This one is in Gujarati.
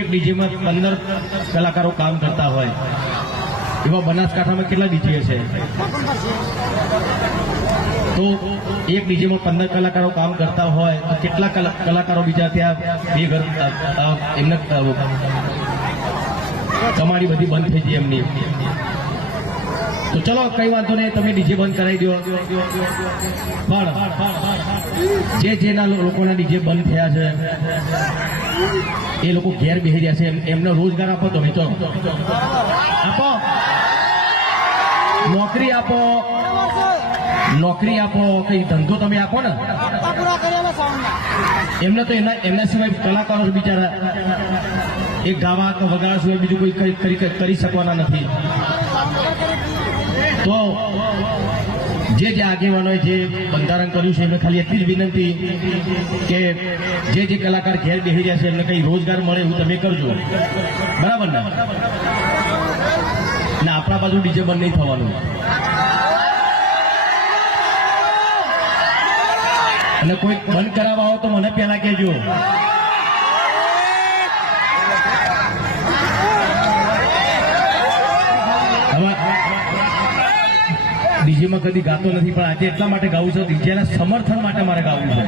એક ડીજેમાં 15 કલાકારો કામ કરતા હોય એવા બનાસકાંઠામાં કેટલા ડીજે છે? તો એક ડીજેમાં 15 કલાકારો કામ કરતા હોય તો કેટલા કલાકારો બીજા ત્યાં બે ઘર એમને કમાણી બધી બંધ થઈ ગઈ એમની. તો ચલો કઈ વાંધો નહીં, તમે ડીજે બંધ કરાવી દો. પણ જેના લોકોના ડીજે બંધ થયા છે એ લોકો ઘેર બેસી રહ્યા છે, એમને રોજગાર આપો. તમે ચલો આપો, નોકરી આપો, નોકરી આપો, કઈ ધંધો તમે આપો ને. એમને તો એમના સિવાય કલાકારો બિચારા એક ગાવા કે વગાડવા સિવાય બીજું કોઈ કરી શકવાના નથી. તો જે આગેવાનોએ જે બંધારણ કર્યું છે એમને ખાલી એટલી જ વિનંતી કે જે કલાકાર ઘેર બેસી રહ્યા છે એમને કઈ રોજગાર મળે એવું તમે કરજો, બરાબર ને? આપણા બાજુ ડીજે બંધ નહીં થવાનું. અને કોઈ બંધ કરાવવા હોય તો મને પહેલા કહેજો. ડીજેમાં કદી ગાતો નથી, પણ આજે એટલા માટે ગાવું છે, ડીજેના સમર્થન માટે મારે ગાવું છે.